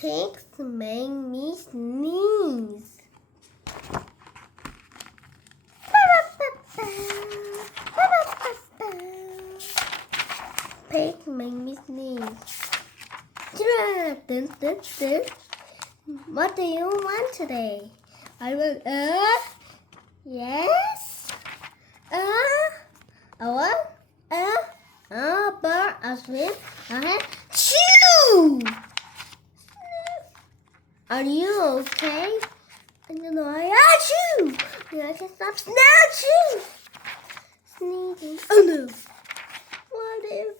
Pigs make me sneeze. Pigs make me sneeze. What do you want today? I want egg. Yes. A what? A bird, a shrimp, a hen. Chew! Are you okay? I don't know. Achoo! I can stop snatching. Sneezing. Oh no. What if?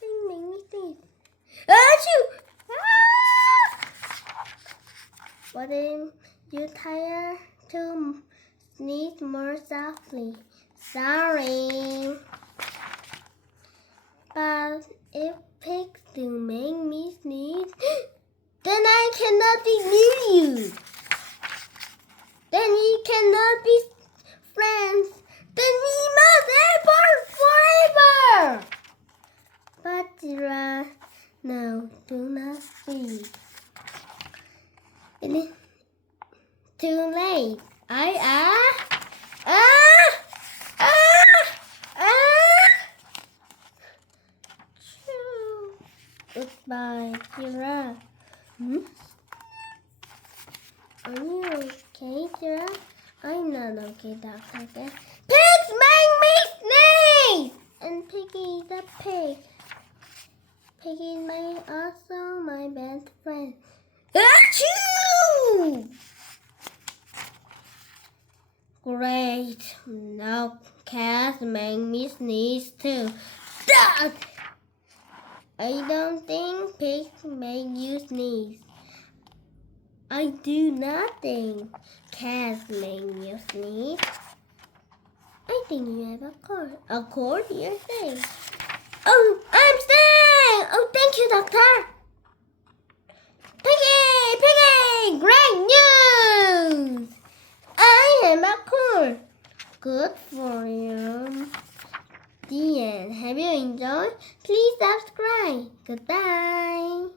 They make me sneeze. Achoo! Ah! What if you tire to sneeze more softly? Sorry. But if pigs do make me sneeze, then I cannot be near you. Then we cannot be friends. Then we must part forever. But Zira, no, do not speak. It is too late. Goodbye, Zira. Are you okay, Zira? I'm not okay, Dr. Pigs make me sneeze! And Piggie is a pig. Piggie is also my best friend. Achoo! Great. Now cats make me sneeze too. Stop! I don't think pigs make you sneeze. I do not think cats make you sneeze. I think you have a cold. A cold? You're saying. Oh, I'm staying! Oh, thank you, doctor. Piggie! Great news! I am a cold. Good for you. The end. Have you enjoyed? Please subscribe. Goodbye.